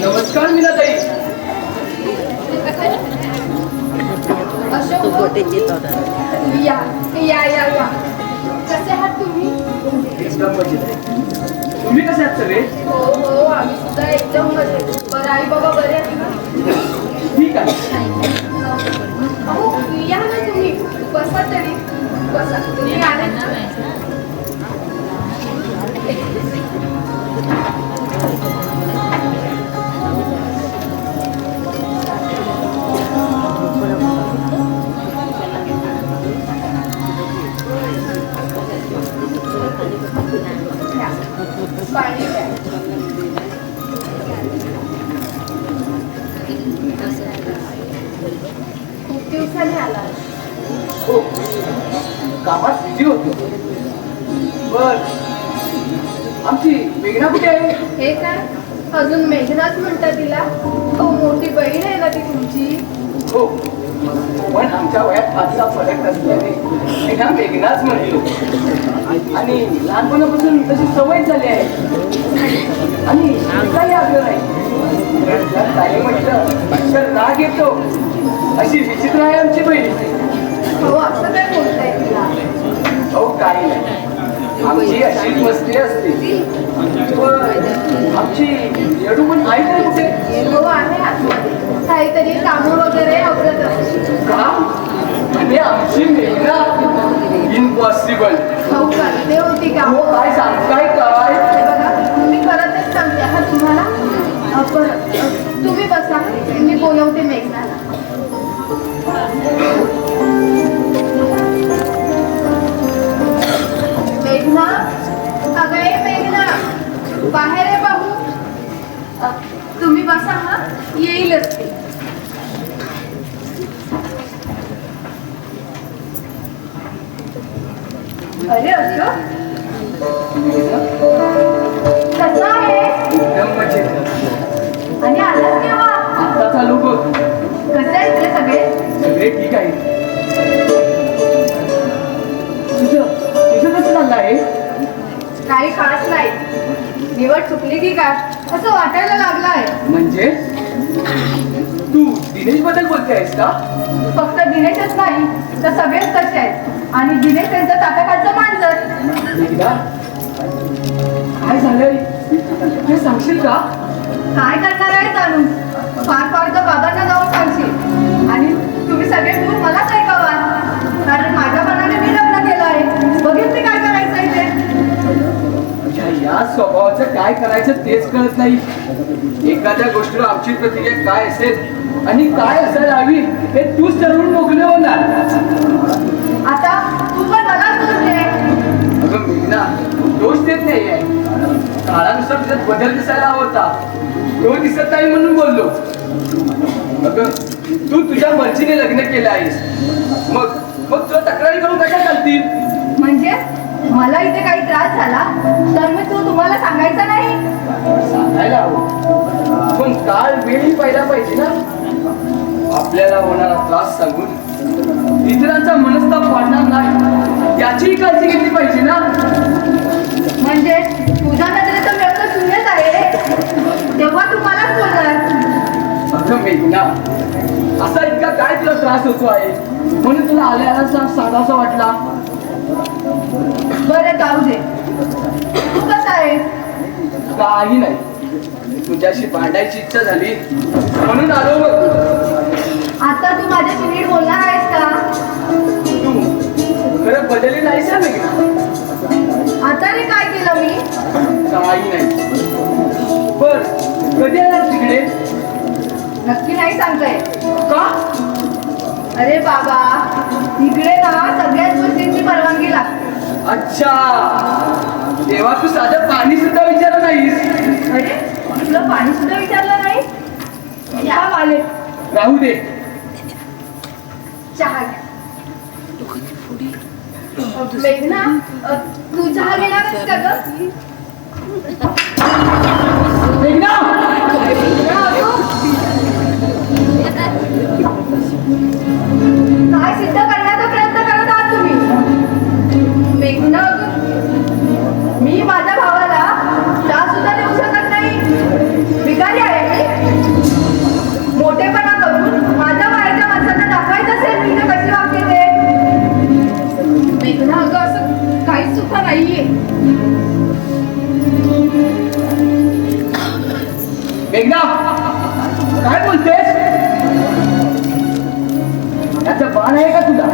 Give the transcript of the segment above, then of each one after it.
नमस्कार मीनाताई. या कसे आहात तुम्ही? एकदम मजेत आहे. तुम्ही कसे आहात सगळे? हो आम्ही सुद्धा एकदम मजेत. बरं आई बाबा बरे आहेत ना? ठीक आहे. अहो या ना तुम्ही, बसा तरी बसा. तुम्ही आलेत ना? पाणी द्या. खूप दिवसांनी आला. हो, कामात बिझी होतो. बर, आमची मेघना कुठे आहे? हे काय अजून मेघनाच म्हणता तिला? हो मोठी बहीण आहे ना ती तुमची. हो, पण आमच्या वयात फारसा फरक नसल्याने मेघना मेघनाच म्हणलो. आणि लहानपणापासून तशी सवय झाली आहे. आणि काही आग्रह नाही. काही म्हटलं तर राग येतो. अशी विचित्र आहे आमची बहीण. हो असं काय बोलताय तिला? हो काही नाही, आमची अशी मस्ती असते. पण आमची येडू पण आई नाही कुठे? हो आहे आतमध्ये. काहीतरी कामं वगैरे आवडत असते. का? म्हणजे आमची मेघना इम्पॉसिबल. हो करते होती का? हो काय सांगताय काय? हे बघा मी परतच सांगते हा तुम्हाला. तुम्ही बसा, मी बोलवते मेघनाला. मेघना, अगं ये मेघना, बाहेर आहे बाबू. तुम्ही बसा हा, येईलच ती. अरे अशोक कसा आहे? एकदम मजेत. आणि आलास केव्हा? आता चालू बघ. कसे आहेत रे सगळे? सगळे ठीक आहे. तुझं कसं चाललं आहे? काही खास नाही. निवड चुकली की काय असं वाटायला लागलं आहे. म्हणजे तू दिनेश बद्दल बोलते आहेस का? फक्त दिनेशच नाही तर सगळेच तसे आहेत. आणि दिनेश त्यांचं ताटाखालचं मांजर. एकदा काय झालंय हे सांगशील का? काय करणार आहे जाणून? फार तर बाबांना जाऊन सांगशील. आणि तुम्ही सगळे मूल मलाच ऐकावा. कारण माझ्या मनाने मी लग्न केलं आहे. बघेल मी काय करायचं आहे ते. या स्वभावाचं काय करायचं तेच कळत नाही. एखाद्या गोष्टीवर आमची प्रतिक्रिया काय असेल आणि काय असायला हवी हे तूच ठरवून मोकळे होणार. आता तू पण मलाच दोष दे. अगं मेघना, दोष देत नाहीये. काळानुसार त्याच्यात बदल दिसायला होता, तो दिसत नाही म्हणून बोललो. अगं तू तुझ्या मर्जीने लग्न केलं आहेस, मग तुला तक्रारी करून कशा चालतील? म्हणजे मला इथे काही त्रास झाला तर मी तुम्हाला सांगायचं नाही? सांगायला हवं, पण काळ वेळी पाहिला पाहिजे ना. आपल्याला होणारा त्रास सांगून इतरांचा मनस्ताप वाढणार नाही याचीही काळजी घेतली पाहिजे ना. म्हणजे तुझ्या नजरेचं व्यक्त शून्यच आहे, तेव्हा तू मलाच बोलणार. अगं मेघना, असा इतका काय तुला त्रास होतो आहे म्हणून तुला आल्याला सांगावसा वाटला. बरं जाऊ दे. तू कसा आहे? काही नाही, तुझ्याशी भांडायची इच्छा झाली म्हणून आलो बघ. आता तू माझ्याशी नीट बोलणार आहेस का? तू खरं बदलली नाही ना मेघना. आता रे काय केलं मी? काही नाही. बर कधी येणार तिकडे? नक्की नाही सांगताय. का? अरे बाबा, इकडे ना सगळ्याच गोष्टींची परवानगी लागते. अच्छा, तेव्हा तू साधं पाणी सुद्धा विचारलं नाहीस. अरे तुला पाणी सुद्धा विचारलं नाही? या वाले राहू दे. चहा घ्या. मेघना, तू चहा घेणार आहेस का ग? मेघना! काय सिद्ध करण्याचा प्रयत्न करत आहात तुम्ही? मेघना, मी माझ्या भावाला चहा सुद्धा देऊ शकत नाही. भिकारी आहे मी. मोठेपणा करून माझ्या मायाच्या माणसांना दाखवायचं असेल मी तर कशी वागते ते. मेघना, अगं असं काहीच सुद्धा नाहीये. मेघना, काय बोलतेस? याचं बाण आहे का तुला?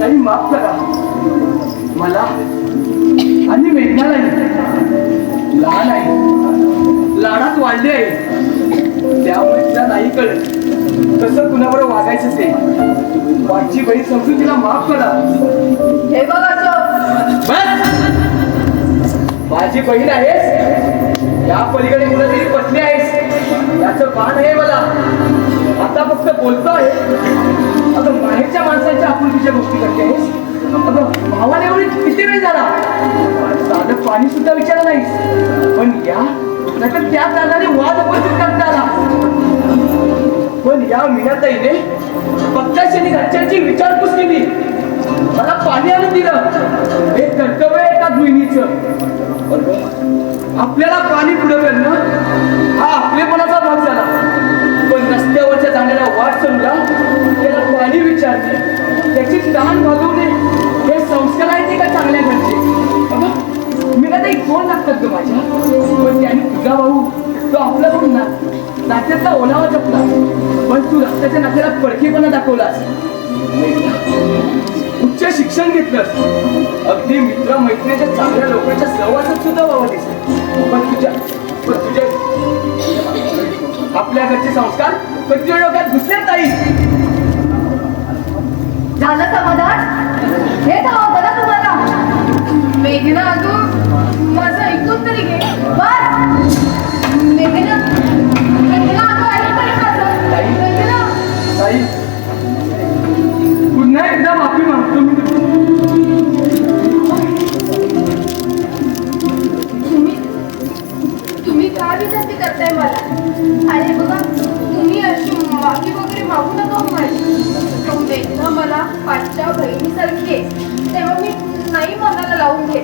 ताई माफ करा मला आणि मेघनालाही. लहान आहे, लाडात वाढले आहे, त्यामुळे तिला नाही कळत कसं कुणाबरोबर वागायचं ते. माझी बहीण समजून तिला माफ करा. हे बघ असं. बस, माझी बहीण आहेस, या पलीकडे मुलं तरी पत्नी आहेस, याचं भान आहे मला. आता फक्त बोलतो आहे. अगं बाहेरच्या माणसांच्या आपुलकीच्या गोष्टी करते आहेस. अगं भावाला एवढी किती वेळ झाला साधं पाणी सुद्धा विचारलं नाहीस. पण या नाहीतर त्या कारणाने वाद उपस्थित करता आला. पण या मीनाताईने पक्षाची आणि घरच्यांची विचारपूस केली. मला पाणी आणून दिलं. हे कर्तव्य आहे का गृहिणीचं? आपल्याला पाणी पुढं करणं हा आपलेपणाचा भाग झाला. पण रस्त्यावरच्या जाण्याला वाट चढूला त्याला पाणी विचारते, त्याची ताण भागवणे हे संस्कार आहेत का चांगल्या घरचे? मी ना ते कोण लागतात ग माझ्या. पण त्याने तुझा भाऊ तो आपला भाऊ ना नात्यातला ओलावा जपला. पण तू रक्ताच्या नात्याला पडकेपणा दाखवलास. उच्च शिक्षण घेतलंस, अगदी मित्र मैत्रिणीच्या चांगल्या लोकांच्या सहवासात सुद्धा व्हावं दिसत. पण तुझ्या आपल्या घरचे संस्कार पण तुझ्या डोक्यात घुसलेच नाही. झालं समाधान? हे हवं बघा तुम्हाला. मेघना, अगं माझं ऐकून तरी घे. बस मेघना, मेघना अगं ऐक तरी माझं. मेघना, ताई, पुन्हा एकदा माफी मागतो मी. तुम्ही का विनंती करताय मला? आणि बघा तुम्ही अशी माफी वगैरे मागू नका माझी. मेघना मला पाठच्या बहिणीसारखी आहे, तेव्हा मी नाही मनाला लावून घे.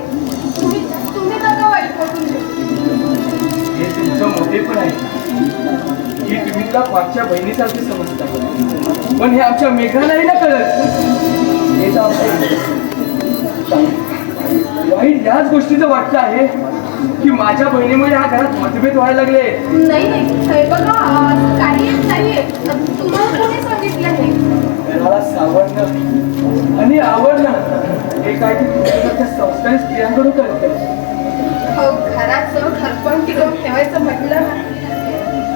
तुम्ही नका वाईट वाटून घेऊ. हे तुमचं मोठेपण आहे की तुम्ही तुला पाठच्या बहिणीसारखी समजता. पण हे आमच्या मेघनालाही ना कळत. हे तर आमचं वाईट याच गोष्टीचं वाटतं आहे की माझ्या बहिणीमुळे ह्या घरात मतभेद व्हायला लागले. नाही नाही, हे बघा काही नाहीये. तुम्हाला कोणी सांगितलं हे? घराला सावरणं आणि आवडणं हे काय की तुमच्या संस्कारी स्त्रियांकडून करत. घराचं घरपण टिकवून ठेवायचं म्हटलं ना,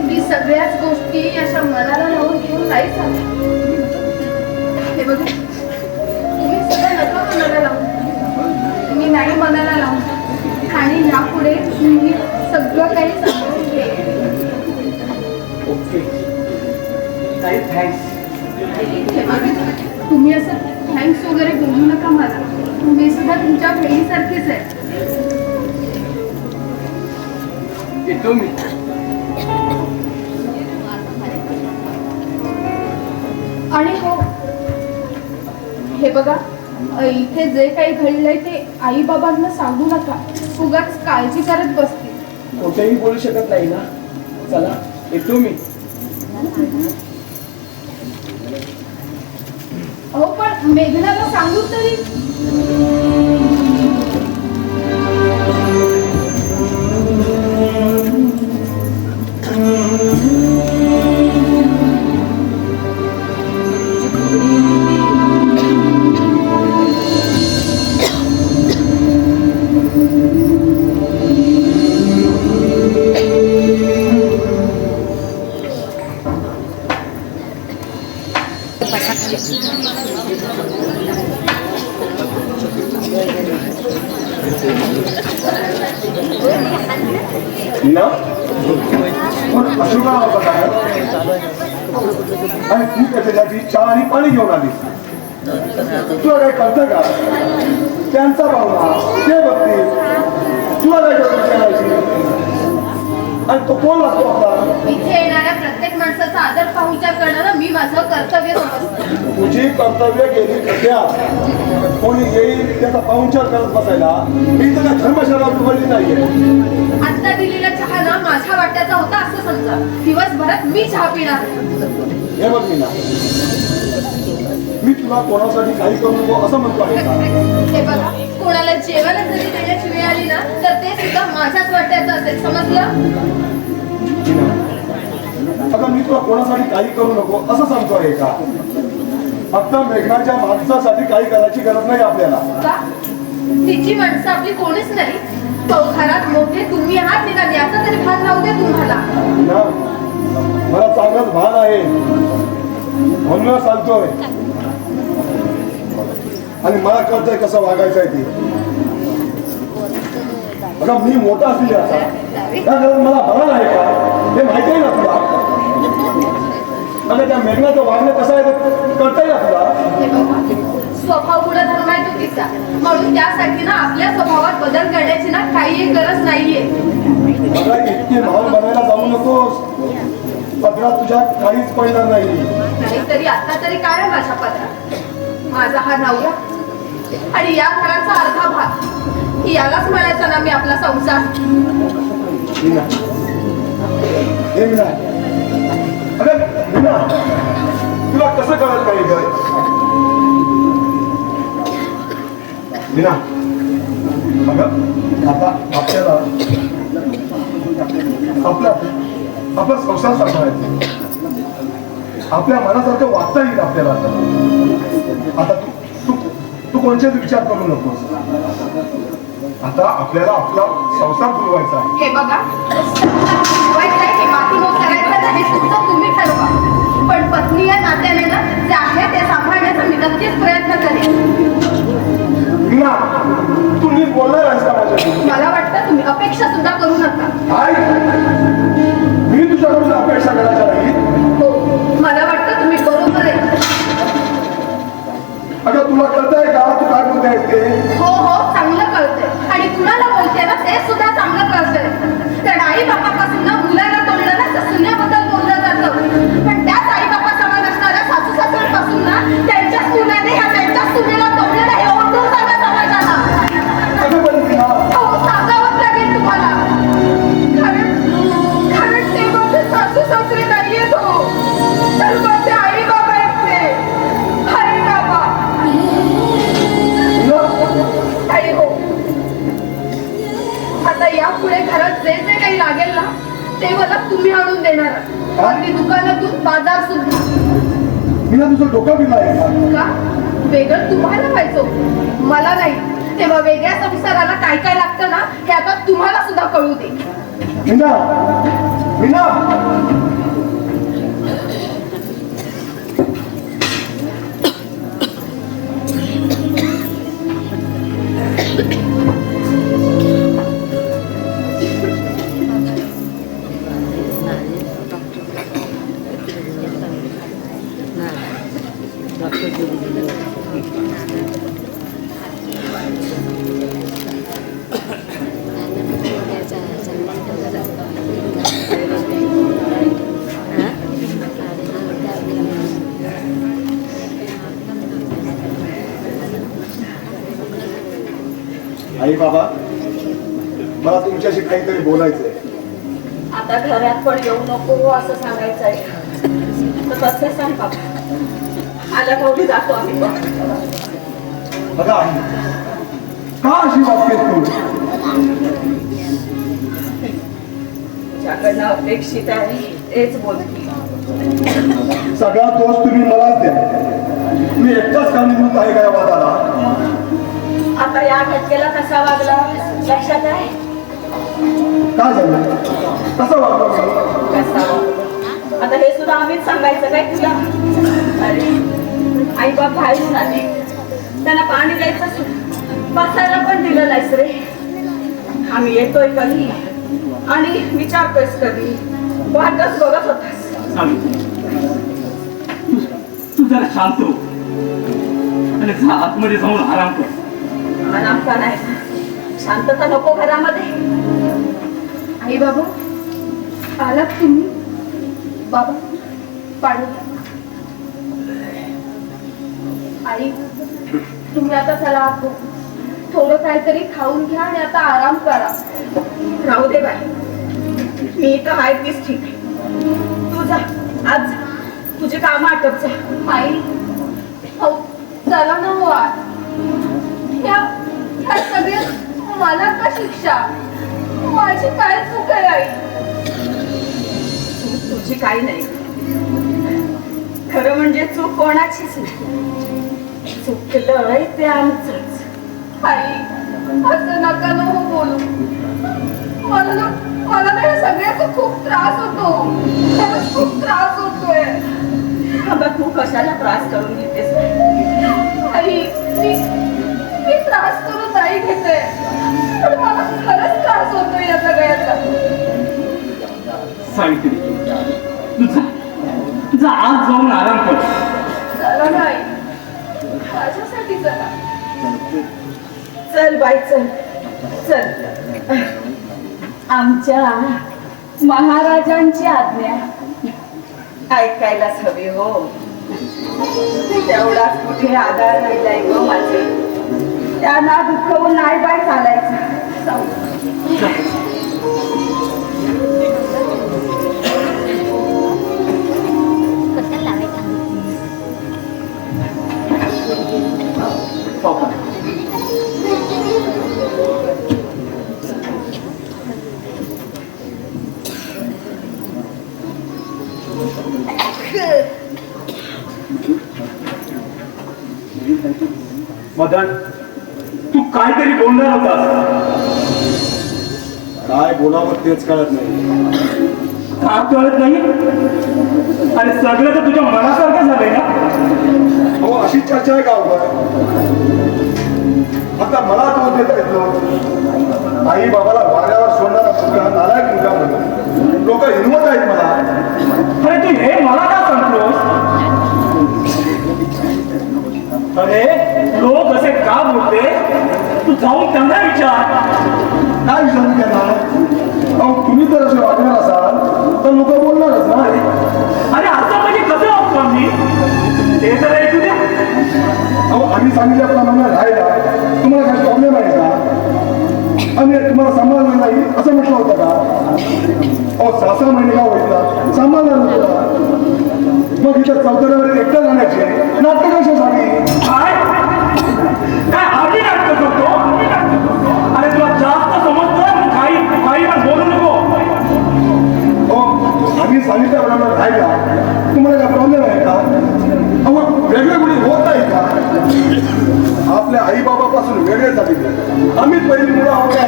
मी सगळ्याच गोष्टी अशा मनाला लावून घेऊन नाही सांगत. हे बघा तुम्ही सगळं नका मनाला लावून. मी नाही मनाला लावून. आणि यापुढे मी सगळं काही समजून घेईन. ओके ताई, थँक्स. हे बघा तुम्ही असं थँक्स वगैरे बोलू नका मला. मी सुद्धा तुमच्या बहिणीसारखीच आहे. येतो मी. आणि हो, हे बघा इथे जे काही घडलंय ते आई बाबांना सांगू नका. उगाच काळजी करत बसतील. कुठेही बोलू शकत नाही ना. चला येतो मी. हो पण मेघनाला सांगू तरी. मीना पण अशोका होता काय आणि तू त्याच्यासाठी चहा आणि पाणी घेऊन आलीस तुला काय कळतं का त्यांचा भावना ते बघतील तुला काय करायची आणि तो कोण लागतो आपला इथे येणाऱ्या प्रत्येक माणसाचा आदर पाहुणचार करणं मी माझं कर्तव्य समजते. तुझी कर्तव्य गेली खड्ड्यात कोणी येईल त्याचा पाहुणचार करत बसायला मी तुला धर्मशाळा उघडली नाहीये. आता दिलेला चहा ना माझ्या वाट्याचा होता असं समजा. दिवसभरात मी चहा पिणार. हे बघ मीना मी तुला कोणासाठी काही करू नको असं म्हणतो आहे का हे बघा कोणाला जेवायला जरी देण्याची वेळ आली ना तर ते सुद्धा माझ्याच वाट्याचं असेल समजलं. मीना आता मी तुला कोणासाठी काही करू नको असं सांगतो आहे का फक्त मेघनाच्या माणसासाठी काही करायची गरज नाही आपल्याला. का तिची माणसं आपली कोणीच नाही. तो घरात मोठे तुम्ही आहात निघाल याचा तरी भान राहू दे तुम्हाला. मीना मला चांगलंच भान आहे म्हणून सांगतोय आणि मला कळतंय कसं वागायचं आहे ते. बघा मी मोठा असली आता त्या घरात मला भान आहे का हे माहिती आहे ना तुला. आणि त्या मेघनाचं वागणं कसं आहे ते कळतंय ना तुला. हे बघा स्वभाव गुणधर्म आहे तो तिचा म्हणून त्यासाठी ना आपल्या स्वभावात बदल करण्याची ना काही गरज नाहीये. बघा इतके भाव बनायला जाऊ नकोस पदरात तुझ्या काहीच पडणार नाही. नाहीतरी आता तरी काय आहे माझ्या पदरात माझा हा नवरा आणि या घराचा अर्धा भाग यालाच म्हणायचा ना मी आपला संसार. मीना हे मीना अरे मीना तुला कसं कळत नाही ग मीना अगं आता आपल्याला आपला संसार सांभाळायचा आपल्या मनासारखं वाचता येईल आपल्याला. आता तू तू तू कोणत्याच विचार करू नकोस. आता आपल्याला आपला संसार बुडवायचा आहे. हे बघा हे मातीमोल करायचं ना हे तुमचं तुम्ही ठरवा पण पत्नी या नात्याने ना जे आहे ते सांभाळण्याचा मी नक्कीच प्रयत्न करेन. मीना तू नीट बोलणार आहेस का माझ्याशी. मला वाटतं तुम्ही अपेक्षा सुद्धा करू नका. आई मी तुझ्याकडून अपेक्षा करायच्या नाही. हो मला वाटतं तुम्ही बरोबर आहे. अगं तुला कळतंय का तू काय बोलते आहेस ते. हो हो चांगलं कळतंय आणि कुणाला बोलते ना ते सुद्धा चांगलं कळतंय. कारण आई बापापासून ना मुलाला तोडलं ना तर सुन्याबद्दल बोललं जातं पण त्याच आई बापा समान असणाऱ्या सासू सासऱ्यांपासून ना त्यांच्या सुनाने ह्या त्यांच्या सुनेला तोडलेलं हे ओरडून सांगा समाजाला. अगं पण मीना हो सांगावंच लागेल तुम्हाला कारण ते माझे सासू सासरे नाहीयेत हो तर माझे आई बाबा आहेत ते. आई बाबा आई हो आता यापुढे घरात जे जे काही लागेल ना ते मला तुम्ही आणून देणार आणि दुकानातून बाजार सुद्धा. मीना तुझं डोकं बिल आहे का. का वेगळं तुम्हाला पाहिजे मला नाही. तेव्हा वेगळ्या संसाराला काय काय लागतं ना हे आता तुम्हाला सुद्धा कळू दे. मीना मीना आई बाबा मला तुमच्याशी काहीतरी बोलायचंय. आता घरात पण येऊ नको असं सांगायचं आहे तर कसं सांग बाबा आला कवडी जातो आम्ही. बघा आई का अशी वागतेस तू. तुझ्याकडनं अपेक्षित आहे तेच बोलते. सगळा दोष तुम्ही मलाच द्या. मी एकटाच का निघून आहे का या वादाला. आता या घटकेला कसा वागला लक्षात आहे. काय झालं कसं वागलो मी. कसा वागला आता हे सुद्धा आम्हीच सांगायचं काय तुला. अरे आई बाप बाहेरून आले त्यांना पाणी द्यायचं बसायला पण दिलं नाही. नाहीस रे. आम्ही येतोय कधी आणि विचारतोयस कधी, वाटच बघत होतास. तू जरा शांत हो आणि जा आतमध्ये जाऊन आराम कर. आराम का नाही, शांतता नको घरामध्ये. आई बाबा आलात तुम्ही? बाबा पाणी. आई तुम्ही आता चला आत, थोडं काहीतरी खाऊन घ्या आणि आता आराम करा. राहू दे बाई, मी इथं आहे तीच ठीक आहे. तू जा आज जा. तुझे काम आटप जा. आई हो चला ना हो आत. ह्या सगळ्या मला का शिक्षा? माझी काय चूक आहे आई? तुझी काही नाही. खरं म्हणजे चूक कोणाचीच नाही. चुकलंय ते आमचंच. आई असं नका न हो बोलू. मला ना या सगळ्याचा खूप त्रास होतो. खरंच खूप त्रास होतोय. अगं तू कशाला त्रास करून घेतेस? आई मी त्रास करून नाही घेते, पण मला खरंच त्रास होतोय या सगळ्याचा. सावित्री तुझा आज जाऊन आराम कर. चला नाही, माझ्यासाठी चला. चल बाई चल चल. आमच्या महाराजांची आज्ञा ऐकायलाच हवी हो. तेवढाच कुठे आधार राहिलाय ग माझे. त्यांना दुखवून नाही बाय चालायचं. मदन तू काहीतरी बोलणार होतास. काय बोलावं तेच कळत नाही. का कळत नाही? आणि सगळं तर तुझ्या मनासारखं झालंय ना. हो अशी चर्चा आहे का उभं? आता मला तो देता येतो. आई बाबाला वाऱ्यावर सोडणारा मुलगा नालायक मुलगा म्हणून लोक हिरवत आहेत मला. अरे तू हे मला का सांगतोस? अरे लोक असे का बोलते? तू जाऊन त्यांना विचार. काय विचारू त्यांना? अहो तुम्ही जर असे वागणार असाल तर लोक बोलणारच ना. अरे असं म्हणजे कसं वागतो आम्ही? ते तर ऐकू द्या. अहो आम्ही सांगितल्याप्रमाणे राहायला तुम्हाला काही प्रॉब्लेम आहे का? आणि तुम्हाला सांभाळणार नाही असं म्हटलं होतं का? अहो 6-6 महिने का होईल सांभाळणार होतं. मग इथं चौथऱ्यावर एकटं जाण्याचे नाटक कशासाठी? काय काय आधी नाटक करतो? अरे तुला जास्त समजतं. काही पण बोलू नको. हो आम्ही सांगितल्याप्रमाणे राहायला तुम्हाला काय प्रॉब्लेम आहे का? अहो वेगळे कुणी होत नाही का? आपल्या आई बाबापासून वेगळे झाले. आम्हीच पहिली मुलं आहोत का?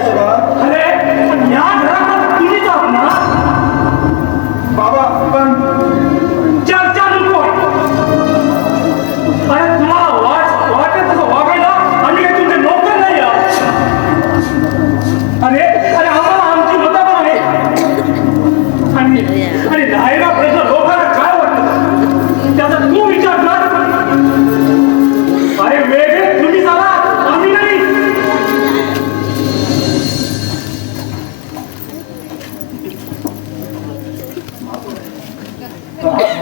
अरे पण या घरात तुम्हीच आहात ना. बाबा पण चर्चा नको. अरे तुम्हाला वाटत तसं वागायला आम्ही काही तुमचे नोकर नाही आहोत. अरे अरे आम्हाला आमची मतं पण आहे. आणि राहायला प्रश्न लोकांना काय वाटतं त्याचा तू विचार कर. अरे वेगळे तुम्ही झाला, आम्ही नाही.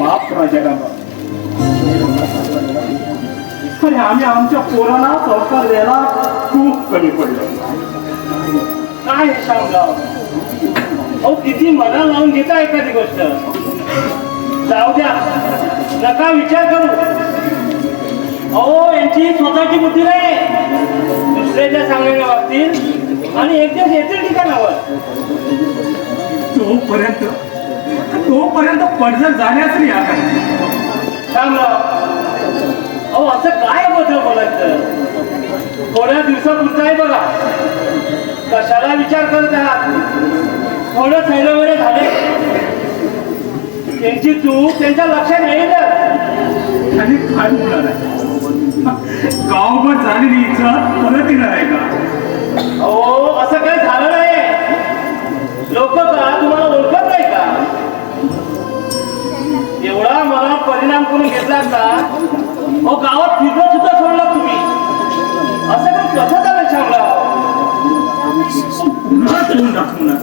माफ करा जगाला. अरे आम्ही आमच्या पोराला संस्कार द्यायला खूप कमी पडलो. काय हे सांगाव? अहो किती मना लावून घेता एखादी गोष्ट. जाऊ द्या, नका विचार करू. अहो यांची स्वतःची बुद्धी नाही. दुसऱ्याच्या सांगायला वागतील आणि एक दिवस येतील ठिकाणावर. तोपर्यंत पडझड जाण्याच नाही आता. अहो असं काय बदल बोलायचं? थोड्या दिवसापुरतं आहे बघा. कशाला विचार करत आहात? थोडं थैरवरे झाले. त्यांची चूक त्यांच्या लक्षात येईलच. आणि काय होणार आहे? गावभर झालेली इच्छा परत येणार आहे का? पुन्हा तोंड दाखवणार.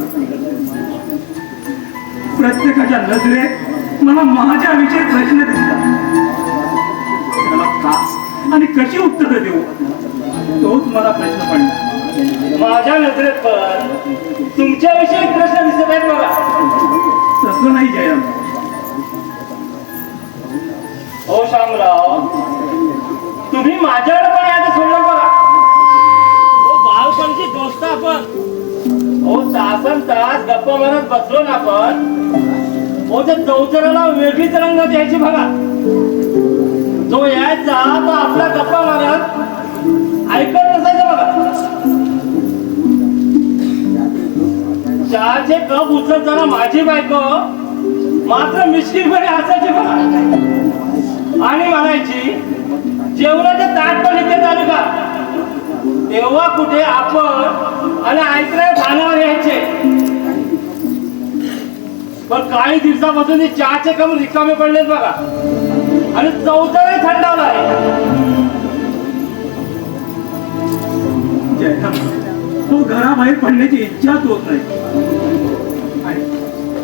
प्रत्येकाच्या नजरेत मला माझ्याविषयी प्रश्न दिसतात. त्याला का आणि कशी उत्तर देऊ तोच मला प्रश्न पडला. माझ्या नजरेत पण तुमच्याविषयी प्रश्न दिसत आहेत बघा. तसं नाही जयराम. हो शामराव, तुम्ही माझ्यावर पण याचं सोडलं बघा. हो बालपणची दोस्त आपण. हो तासन तास गप्पा मारत बसलो ना आपण. हो त्या चौचराला वेगळीच रंग द्यायची बघा. जो यायचा तो आपला गप्पा मारत ऐकत नसायचं बघा. चहाचे कप उचलताना माझी बायको मात्र मिश्किलपणे हसायची बघा आणि म्हणायची जेवणाचे ताट पण इथे चालू का. तेव्हा कुठे आपण आणि ऐकणारे भानावर यायचे. पण काही दिवसापासून ते चहाचे कप रिकामे पडलेत बघा आणि चौथाही थंडावला आहे. जयराम, तो घराबाहेर पडण्याची इच्छाच होत नाही.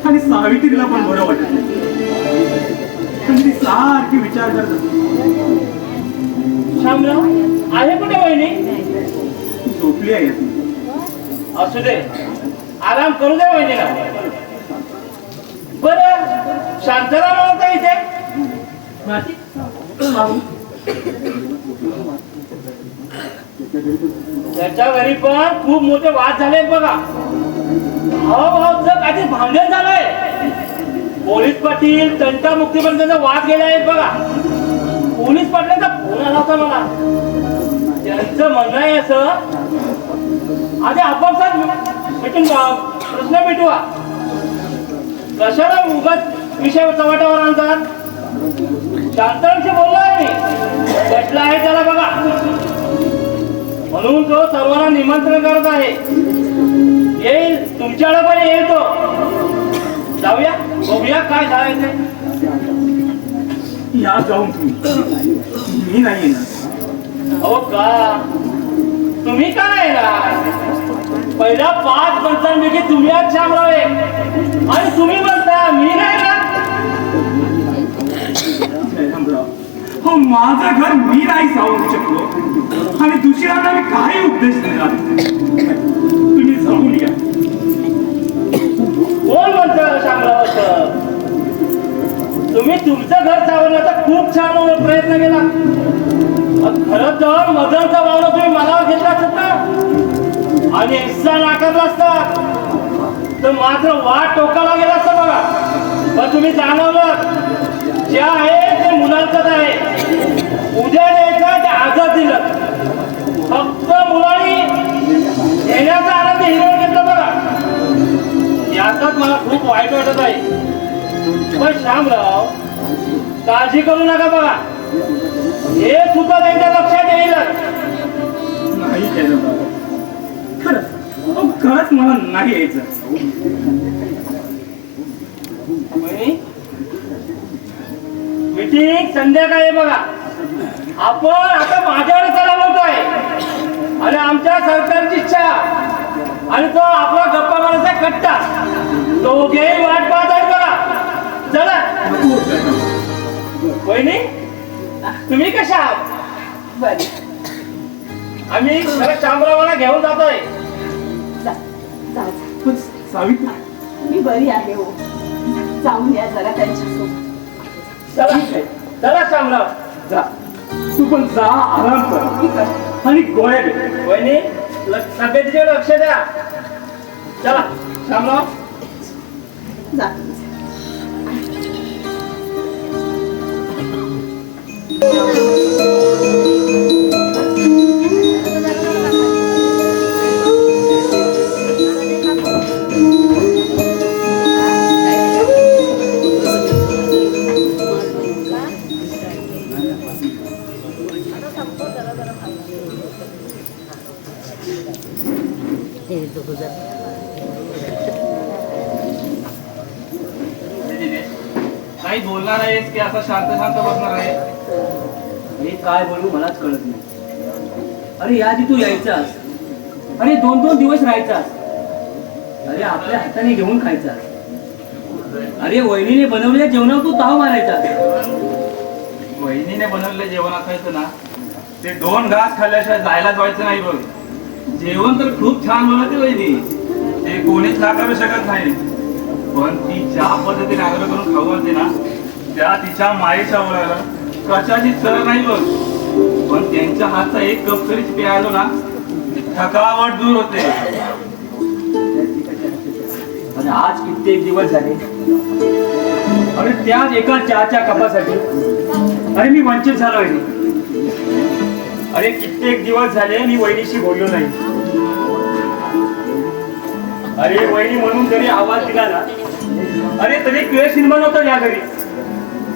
आणि सावित्रीला पण बरं वाटत नाही. पण ती सारखी विचार करत असते. शामराव आहे कुठे वहिनी? झोपली आहे. असू दे, आराम करू दे वहिनीला. बरं शांताराम होता इथे. त्याच्या घरी पण खूप मोठे वाद झाले बघा. भावाचं काहीतरी भांडण झालंय. पोलीस पाटील तंटामुक्ती पण त्यांचा वाद गेले आहेत बघा. पोलीस पाटलांचा फोन आला होता मला. त्यांचं म्हणणं आहे असं, आधी आपापसात मिटून प्रश्न मिटवा. कशाला उगाच विषय चव्हाट्यावर आणतात. शांतारामशी बोललो आहे मी, भेटला आहे त्याला बघा. म्हणून तो सर्वांना निमंत्रण करत आहे. येईल तुमच्याकडे पण येईल तो. जाऊया बघूया काय झालं ते. या जाऊन तुम्ही. मी नाही येणार. हो का, तुम्ही का नाही येणार? पहिल्या 5 माणसांपैकी तुम्ही आज शामराव आहे आणि तुम्ही म्हणता मी नाही ना. जयरामराव, हो माझं घर मी नाही जाऊ शकलो आणि दुसऱ्यांना मी काही उपदेश देणार. तुम्ही जाऊन या. कोण म्हणतं शामराव असं? तुम्ही तुमचं घर सावरण्याचा खूप छान प्रयत्न केला. खरं तर मदनचा वावडा तुम्ही मनावर घेतला असत ना आणि हिस्सा नाकारला असता तर मात्र वाट टोकाला गेला असता बघा. पण तुम्ही जाणवलं जे आहे ते मुलांचंच आहे. उद्या द्यायचं ते आजच दिलं. फक्त मुलांनी घेण्याचा आनंद हिरवून घेतला बघा. याचाच मला खूप वाईट वाटत आहे. पण शामराव काळजी करू नका बघा. हे सुद्धा त्यांच्या लक्षात येईलच. नाही जयरामराव, खरंच मला नाही यायचं. मीटिंग संध्याकाळी आहे बघा. आपण आता माझ्यावर चला म्हणतोय आणि आमच्या सरकारची इच्छा आणि तो आपला गप्पा मारायचा कट्टा दोघेही वाट पाहत आहेत बघा. चला वहिनी, तुम्ही कशा आहात? आम्ही शामरावाला घेऊन जातोय. पण सावित्री, मी बरी आहे हो. जाऊन या जरा त्यांच्यासोबत. चला चला शामराव. जा. तू पण जा, आराम कर आणि गोळ्या घे. वहिनी तब्येतीकडे लक्ष द्या. चला शामराव. जा. काही बोलणार आहेस की असं शांत शांत बसणार आहे? मी काय बोलू मलाच कळत नाही. अरे या आधी तू यायचास अरे 2-2 दिवस राहायचा. अरे आपल्या हाताने घेऊन खायचा. अरे वहिनीने बनवलेल्या जेवणावर तू ताव मारायचा. वहिनीने बनवलेलं जेवण असायचं ना, ते 2 घास खाल्ल्याशिवाय जायलाच व्हायचं नाही बघ. जेवण तर खूप छान बनवते वहिनी, ते कोणीच नाकारू शकत नाही. पण ती ज्या पद्धतीने आग्रह करून खाऊ घालते ना, त्या तिच्या मायेच्या ओळाला कशाची चर नाही बघ. पण त्यांच्या हातचा एक कप तरी प्यायलो ना, थकावट दूर होते. आणि आज कित्येक दिवस झाले अरे त्याच एका चहाच्या कपासाठी अरे मी वंचित झालो आहे. अरे कित्येक दिवस झाले मी वहिनीशी बोललो नाही. अरे वहिनी म्हणून जरी आवाज दिला ना, अरे तरी क्लेश निर्माण होता या घरी.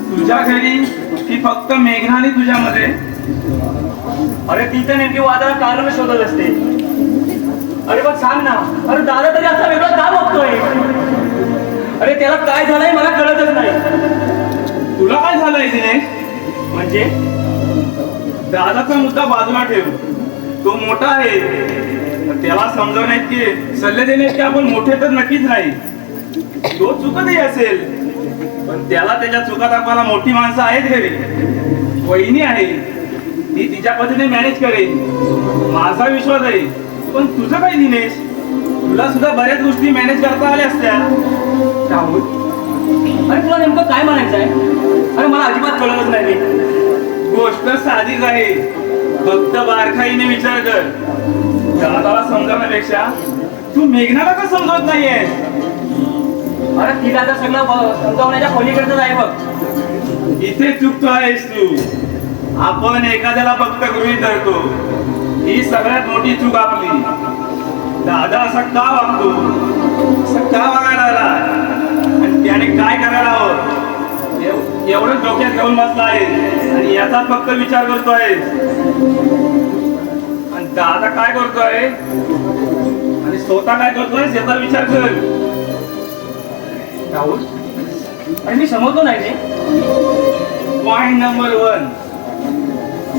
तुझ्या घरी ती फक्त मेघना आणि तुझ्यामध्ये. अरे ती तर नेमकी वादाला कारण शोधत असते. अरे पण सांग ना, अरे दादा तरी असा वेगळा का बघतोय? अरे त्याला काय झालंय मला कळतच नाही. तुला काय झालंय दिनेश? म्हणजे दादाचा मुद्दा बाजूला ठेव, तो मोठा आहे. त्याला समजवण्यात की सल्ले देण्यात की आपण मोठे तर नक्कीच नाही. तो चुकतही असेल, पण त्याला त्याच्या चुका दाखवायला मोठी माणसं आहेत घरी. वहिनी आहे, ती तिच्या पद्धतीने मॅनेज करेल, माझा विश्वास आहे. पण तुझं काय दिनेश, तुला सुद्धा बऱ्याच गोष्टी मॅनेज करता आल्या असत्या. राहुल, अरे तुला नेमकं काय म्हणायचं आहे? अरे मला अजिबात कळतच नाही रे. गोष्ट साधीच आहे, फक्त बारकाईने विचार कर. दादाला समजवण्यापेक्षा तू मेघनाला का समजवत नाहीये? अरे तिला आता सगळं समजावण्याच्या पलीकडचं आहे बघ. इथे चुकतो आहेस तू. आपण एखाद्याला फक्त गृहीत धरतो, ही सगळ्यात मोठी चूक आपली. दादा असा का वागतो, असं का वागायला आला, आणि त्याने काय करायला हवं एवढं डोक्यात घेऊन बसला आहे, आणि याचा फक्त विचार करतोय. आणि दादा काय करतोय आणि स्वतः काय करतोय याचा विचार कर. राहुल, अरे मी समजलो नाही रे. पॉइंट नंबर 1,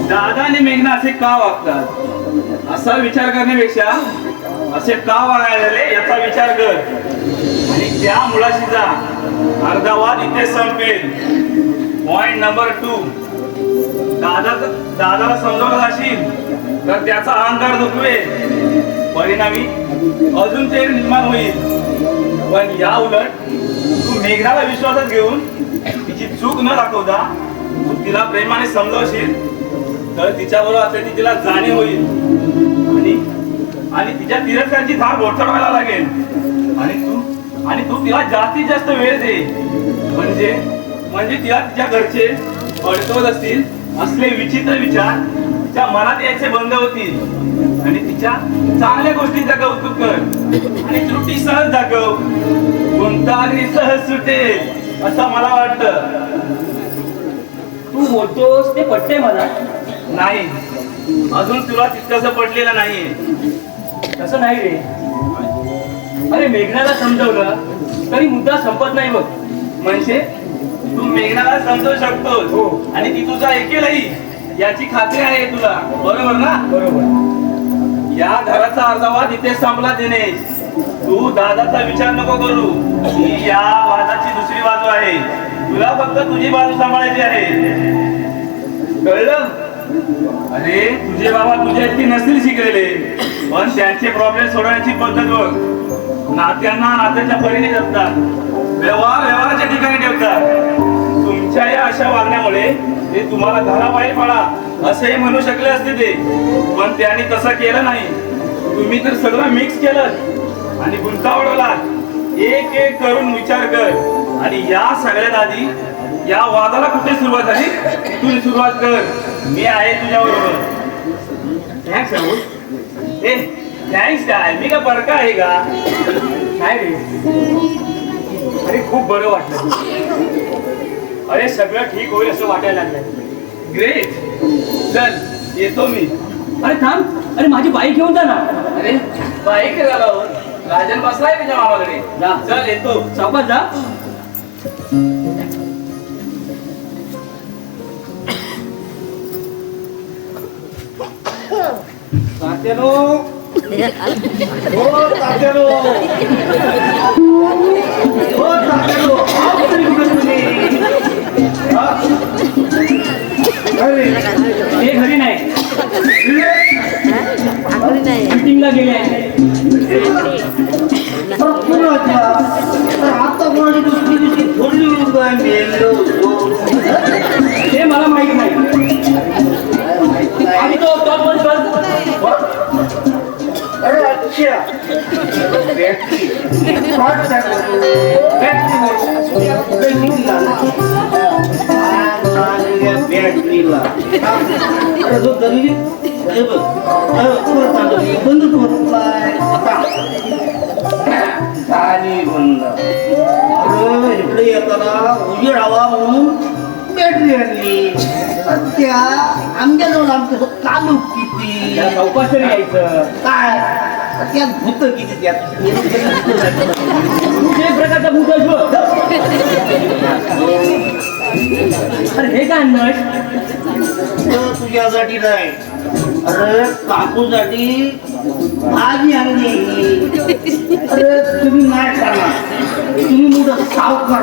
दादा आणि मेघना असे का वागतात असा विचार करण्यापेक्षा असे का वागायला रे याचा विचार कर, आणि त्या मुलाशी जा. अर्धा वाद इथे संपेल. पॉइंट नंबर 2, दादाला समजावत असेल तर त्याचा अहंकार दुखवेल, परिणामी अजून ते निर्माण होईल. पण या उलट तू मेघनाला विश्वासात घेऊन तिची चूक न दाखवता तू तिला प्रेमाने समजावशील तर तिच्याबरोबर असल्याची तिला जाणीव होईल, आणि तिच्या तिरस्कारची धार बोटवायला लागेल. आणि तू तिला जास्तीत जास्त वेळ दे, म्हणजे तिला तिच्या घरचे अडकवत असतील असले विचित्र विचार तिच्या मनात यायचे बंद होतील, आणि तिच्या चांगल्या गोष्टींचा कौतुक कर, आणि त्रुटी सहज दाखव. कोणता अगदी सहज सुटेल असं मला वाटतं. तू बोलतोस ते पटते मला. नाही, अजून तुला तितकंसं पटलेलं नाहीये. तसं नाही रे. अरे मेघनाला समजवलं तरी मुद्दा संपत नाही बघ. म्हणजे तू मेघनाला समजवू शकतोस, हो. आणि ती तुझा ऐकेलही याची खात्री आहे तुला, बरोबर ना? बरोबर. या घराचा अर्धावाद इथे संपला दिनेश. तू दादाचा विचार नको करू. ही या वादाची दुसरी बाजू आहे. तुला फक्त तुझी बाजू सांभाळायची आहे, कळलं? अरे तुझे बाबा तुझ्या इतकी नसतील शिकलेले, पण त्यांचे प्रॉब्लेम सोडवण्याची पद्धत बघ. नात्यांना नात्याच्या परीने जपतात, व्यवहाराच्या ठिकाणी ठेवतात. तुमच्या या अशा वागण्यामुळे ते तुम्हाला घराबाहेर पडा असेही म्हणू शकले असते ते, पण त्यांनी तसं केलं नाही. तुम्ही तर सगळं मिक्स केलं आणि गुंता उडवलात. एक एक करून विचार कर, आणि या सगळ्यात आधी या वादाला कुठे सुरुवात झाली तिथून सुरुवात कर. मी आहे तुझ्या बरोबर. थँक्स राहुल. थँक्स काय, मी का बरका आहे का? नाही रे. अरे खूप बरं वाटलं. अरे सगळं ठीक होईल असं वाटायला लागलं. ग्रेट, चल येतो मी. अरे थांब, अरे माझी बाईक घेऊन जा ना. अरे बाईक झाला राजन बसलाय तुझ्या मामाकडे. जा. चल येतो. सावकाश जा. तात्यानो, हो तात्यानो हो तात्यानो आहो तरी कुठे तुम्ही हा? अरे ते घरी नाही मीटिंगला गेले आता कोणाची दुसरी दुसरी थोडी काय मेलो ते मला माहित नाही आम्ही तो टॉपवर बस अरे अच्छा बॅटरीला अरे जो दरी बंद पाणी बंद अरे इकडे येताना उजेड हवा म्हणून बॅटरी आणली त्या आमच्याजवळ आमचं चालू किती चौकाशी यायचं काय त्यात भूत किती त्यात कुठल्याही प्रकारचा भूत असो अरे हे काय नट तुझ्यासाठी नाही अरे काकूसाठी भाजी आणली अरे तुम्ही नाही करणार तुम्ही मोठं सावकार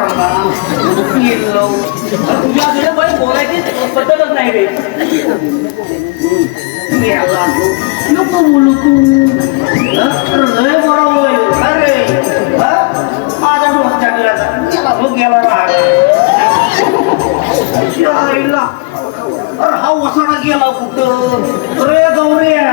तुझ्याकडे पण बोलायची पद्धतच नाही रे नको बोलू तू लय बरा होईल अरे माझा डोक्या गेला तो गेला राहिला अरे हा वसाडा गेला कुठं रे गौऱ्या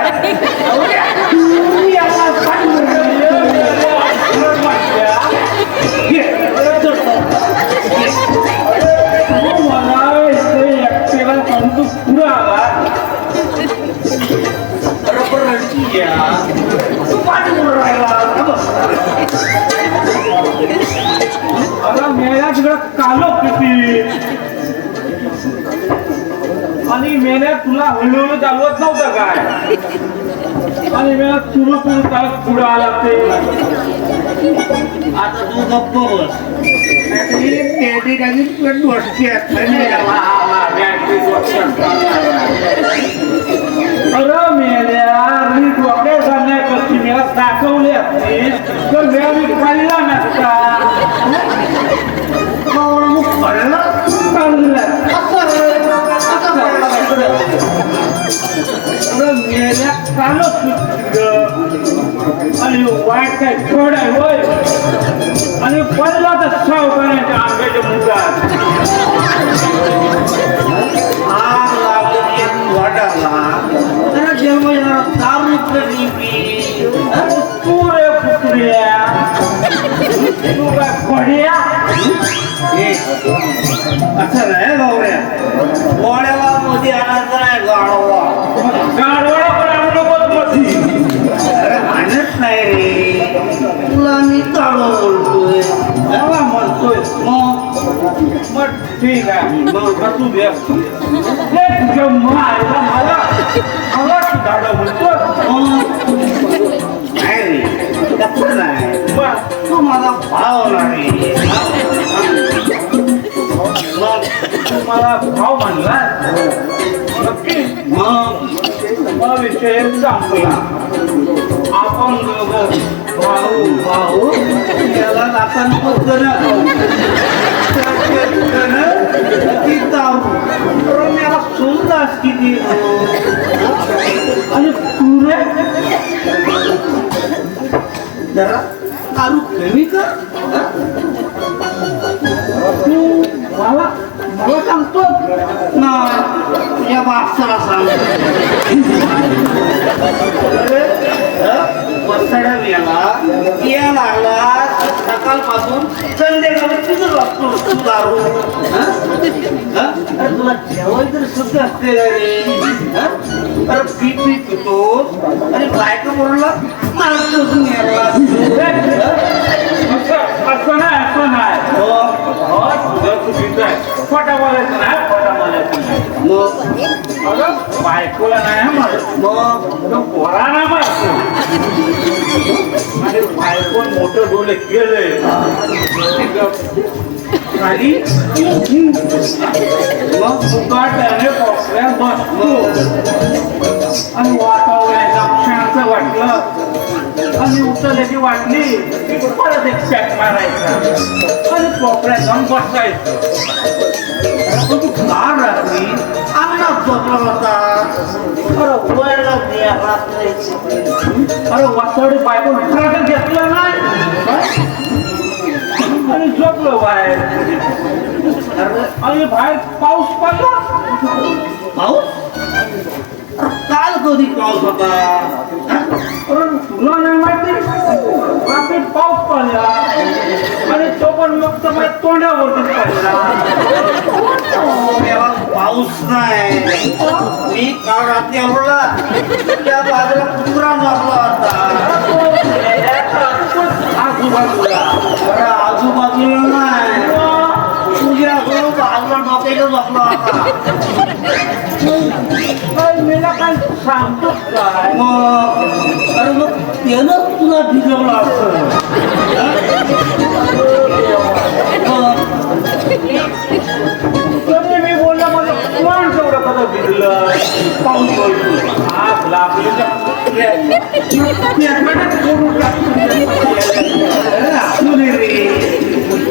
मेळ्या तिकडं कालो किती आणि मेळ्यात तुला हळूहळू चालवत नव्हतं काय आणि मेळ्यात सुरू सुरू चालत पुढे आला ते आता तू गप्प बस पेटी टाकी अरे मेल्या मी डोक्या जाण्यापासून मेळा दाखवले असते तर मेळा मी खाल्ला नसता मेल्या चालत आणि वाट काय थोड आहे वय आणि पडला तर सावकाराच्या आंब्याच्या मुगात पुरे फुटल्या तू काय पड्या असं नाही गौऱ्या गोड्याला मध्ये आणायचं नाही गाडवा गाडवाला पण आणू नकोस मधी अरे आणत नाही रे तुला मी चालू बोलतोय मला म्हणतोय मग ठीक आहे मग बसू दे हे तुझ्या मायला मला मला झाडं म्हणतो नाही रे तसं नाही बस तू माझा भाव नाही मग तू मला भाव मानला नक्की मग विषय चांगला आपण दोघं भाऊ भाऊ याला आपण मला सोडलास किती आणि तू रे जरा दारू कमी कर तू मला मला सांगतो ना तुझ्या बापसाला सांग वसाडा वेळा या लागला सकाळपासून संध्याकाळी तुझं लागतो तू दारू अरे तुला जेवण तर सुद्ध असते रे अरे पी पितो आणि बायका बोलला मारतो असं नाही तुझं चुकीचं आहे खोटा बोलायचं नाही खोटा बोलायचं नाही मग अगं बायकोला नाही मग पोराना मारतो आणि बायको मोठं डोले केलंय खाली मग मुकाट्याने पॉपऱ्या बसतो आणि वातावरण असं वाटलं आणि उचलले की वाटली की परत एक पॅक मारायचा आणि कोपऱ्यात जाऊन बसायचं. तू काल रात्री अंगणात झोपला होता. अरे वळला अरे वाचवडी बायको घरात घेतलं नाही आणि झोपलो बाहेर. आणि बाहेर पाऊस पडला. पाऊस काल कधी पाऊस होता? पण तुला नाही माहिती रात्री पाऊस पडला आणि तो पण मग तर माझ्या तोंडावरती पडला. तेव्हा पाऊस नाही. मी काल रात्री आवडला त्या बाजूला कुत्रा मारला होता. आजूबाजूला अरे आजूबाजूला नाही, तुझ्या बाजूला डोक्याला झोपला होता. मला काय सांगतो काय अरे मग त्यानं तुला भिजवलं असं. तरी मी बोलला माझं कोण तेवढं कसं भिजलं पाऊस पडतो आग लागली असू दे रे,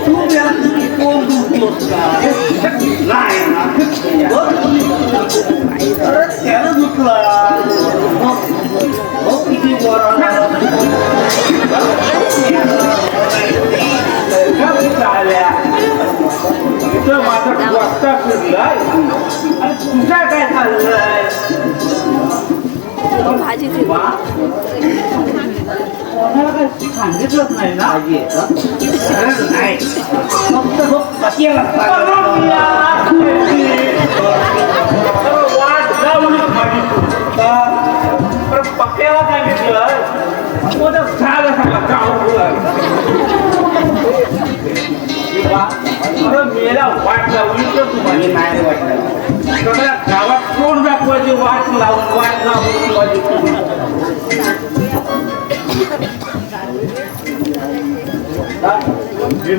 तू त्याला कोण दुखतोस का? नाही ना. अरे त्यानं दुखला मग किती बरा इथं माझा वाजता फिरलाय आणि तुझा काय चाललंय? कोणाला काय सांगितलंच नाही ना? नाही फक्त पतियाला वाट लावली माझी पण पक्याला काय घेतलं मोठं झालं सगळं अरे मेला वाट लावली तर तुम्हाला नाही वाटलं. सगळ्या गावात कोण दाखवायची वाट लावून माझी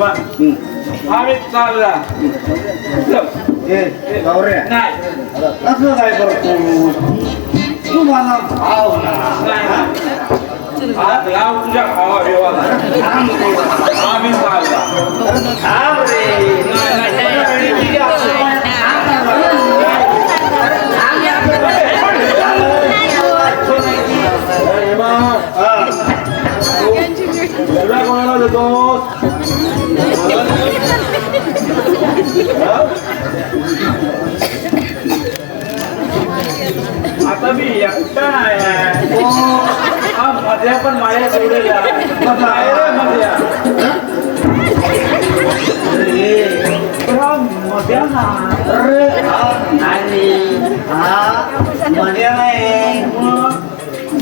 आम्ही चालला गौऱ्या नाही असं काय करतो तू मला भाव ना. हात लाव तुझ्या भावा बिवाला आम्ही चालला थांब रे. एवढा कोणाला देतो आता मी एकटा आहे. हा मध्या पण माझ्या जोडेला मध्या मध्या ना अरे नाही हा मध्ये नाही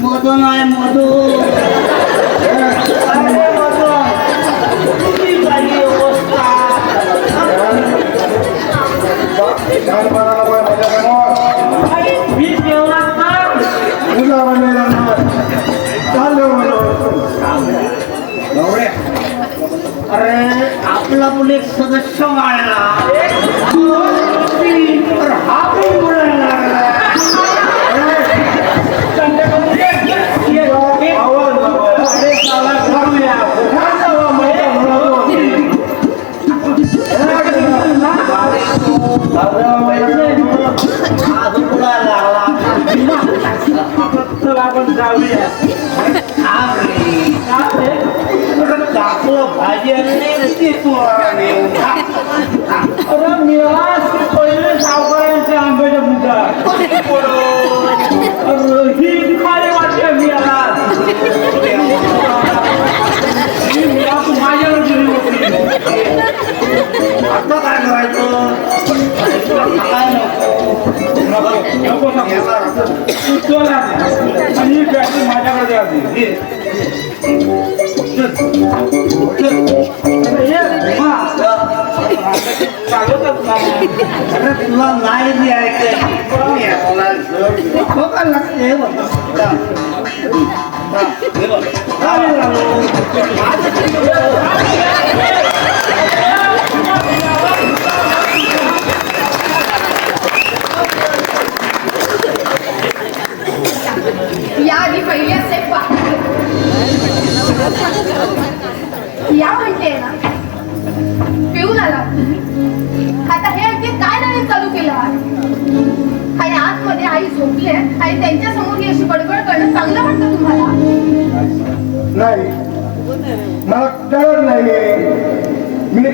मधून आहे मधून. अरे मधून तुझी काही अवस्था मी जेवणात अरे आपला पण एक सदस्य वाढला. हा पण बोलायला लागला. आपण जाऊया भाजी आणि पहिले सावकारांचे आंब्याच्या बुद्धा ही खाली वाटते मी माझ्यावर गेली होती. आता काय करायचं? काय नको तू चला आणि ही बॅटरी माझ्याकडे द्यावी. चालतच नाही. तुला नाही बी ऐकायचं लागते. या आधी पहिल्या या म्हणते ना पिऊन आला तुम्ही. आता हे आणखी काय नवीन चालू केलं आणि आतमध्ये आई झोपले आणि त्यांच्या समोर ही अशी बडबड करणं चांगलं वाटतं तुम्हाला? नाही मला कळत नाही. मी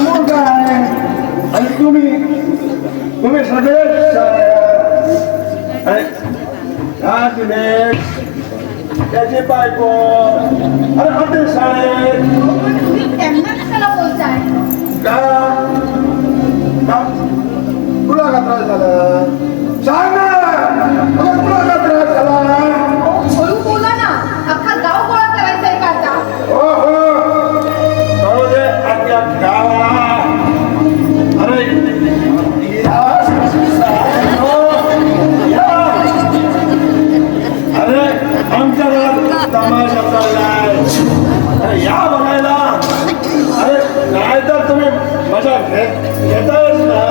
मूर्ख आहे आणि तुम्ही सगळे त्याची बायको अरे हॉटेल शाळेत तुम्ही त्यांना कशाला बोलताय? का तुला का त्रास झाला सांग ना. तुला का त्रास झाला? हळू बोला ना, अख्खा गाव गोळा करायचा आहे का आता? हो कळू दे अख्ख्या गावाला. अरे अरे आमच्या घरात तमाशा चाललाय. अरे या बघायला. अरे नाही तर तुम्ही मजा घेतायच ना.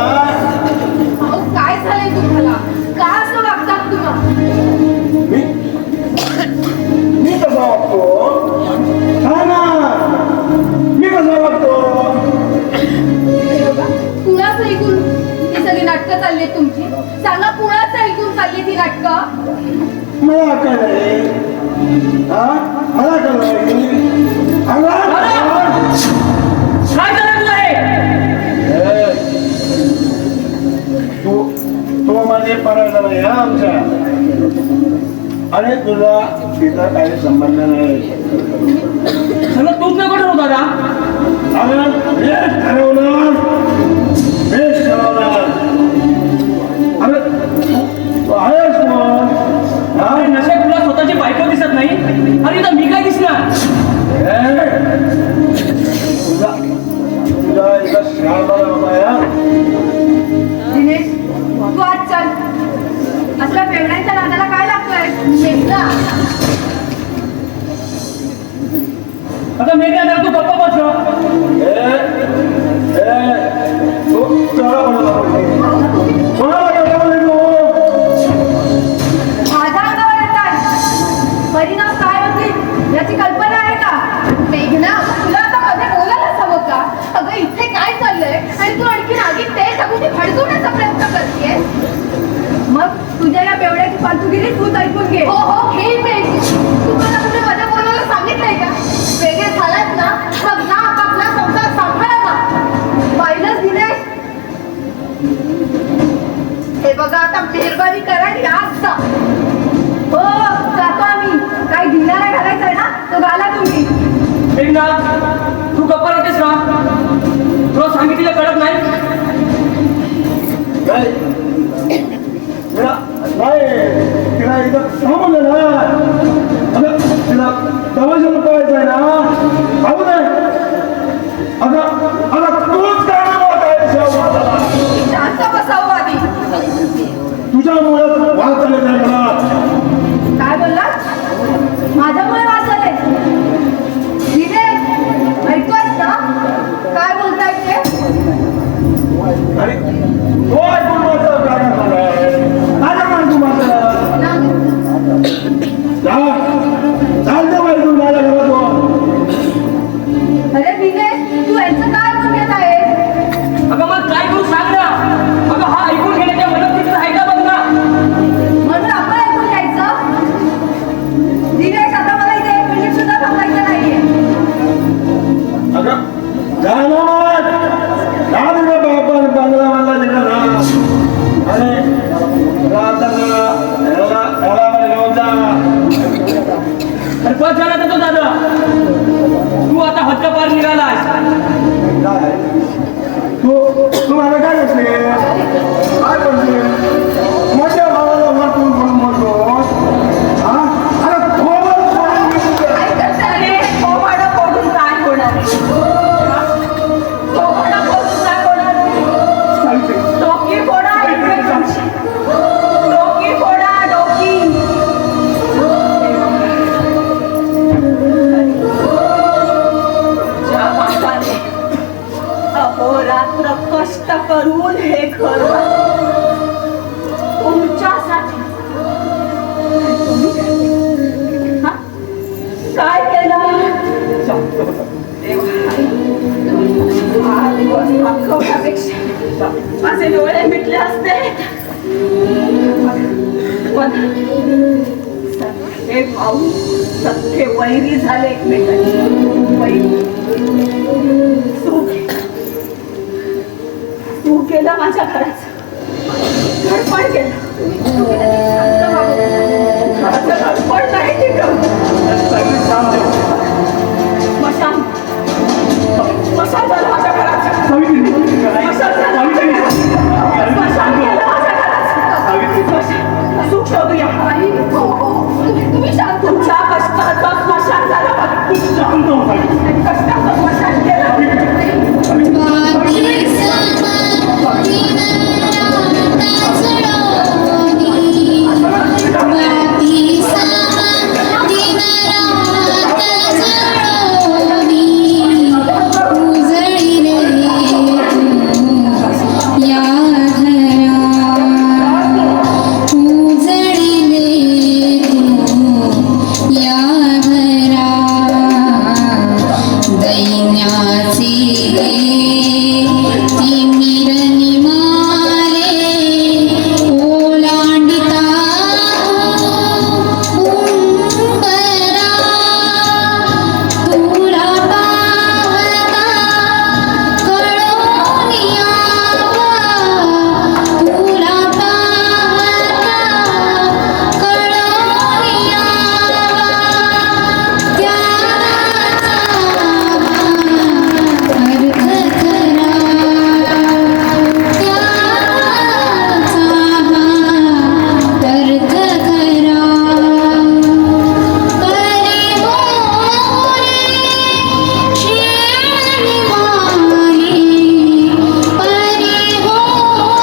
अहो काय झालंय तुम्हाला? का असं वागतात तुम्ही? मी कसा वागतो? हा ना मी कसा वागतो? कुणाचं ऐकून ती सगळी नाटकं चालली आहेत तुमची? सांगा कुणाचं ऐकून चालली ती नाटकं? मला काय नाही. हा मला काय नाही. काय झालं तुला हे? तो माझे परायचा नाही हा आमच्या. आणि तुला तिचा काही संबंध नाही. सगळं तूच नको ठरवू दादा. अरे बेस ठरवणार. अरे तू आहेस कोण? अरे नशा तुला स्वतःची बायको दिसत नाही आणि इथं मी काय दिसणार? तुला एका शाळा बाबा या. दिनेश तू आज चल. असल्या पेवण्यांच्या नादाला काय लागतोय? शेतला आता मेघा जर तू गप्पा बस. तू चला कोणाला बोलवलं तू? माझ्या अंगावर येतात. परिणाम काय होतील याची कल्पना आहे का? मेघना तुला आता मध्ये बोलायलाच हवं का? अगं इथे काय चाललंय आणि तू आणखी आगीत ते सगळी भडकवण्याचा प्रयत्न करतेय. मग तुझ्या या बेवड्याची फालतूगिरी तूच ऐकून घे. हो हो हे मेघ तू मला तुझ्या मध्ये बोलायला सांगितलंय का? वेगळे झालात ना मग ना आपापला संसार सांभाळा ना. पाहिलंच दिनेश. हे बघा आता मेहरबानी करा आणि आज जा. हो जातो आम्ही. काही दिनाला घालायचा आहे ना तो घाला तुम्ही. मेघना तू गप्पा राहतेस का? तुला सांगितलेलं कळत नाही? तिला इथं थांबवलं ना. अगं तिला तमाशा पाहायचा आहे ना. पाहू दे. अगं तूच काय शांत बसावं आधी. तुझ्यामुळे वाद चालत आहे मला. काय बोललात? माझ्यामुळे वाचले. दिनेश ऐकतोयस ना काय बोलताय ते? आणि तो ऐकून माझं काय माझ्या मान तू माझं चालतं पाहिजे तू माझ्या घरात. अरे दिनेश तू यांचं काय बोलून येत आहे? अगं मग काय करू सांग ना. अगं हा ऐकून घेण्याच्या मदत तिथं आहे का बघ ना. म्हणून आपण ऐकून घ्यायचं. दिनेश आता मला इथे 1 मिनिट सुद्धा थांबायचं नाहीये. अगं बांगला मानला तिकडे आणि राहताना घेऊन जा. अरे बस झाला तर तो दादा. तू आता हद्दपार निघालास. तू मला काय करते? काय करते? मोठ्या भावाला वाटून म्हणून म्हणतो. अरे काय करताय रे? थोबाडं फोडून काय होणार? थोबाडं फोडून काय होणार? डोकी फोडा इकडे तुमची. डोकी फोडा डोकी. ज्या माणसाने अहोरात्र कष्ट करून हे घर तुमच्यासाठी तुम्ही हा? काय केलं? मागवण्यापेक्षा माझे डोळे मिटले असते. सख्खे भाऊ सख्खे वैरी झाले एकमेकांचे. वैरी तू केलं माझ्या घराचं घरपण केलं. घरपण नाही टिकवलं. मशान मशान झालं माझ्या घराचं. मशान झालं. मशान केलं माझ्या घराचं. सुख शोधूया. तुम्ही शांत. तुमच्या कष्टाचं मशान झालं. कष्टाचं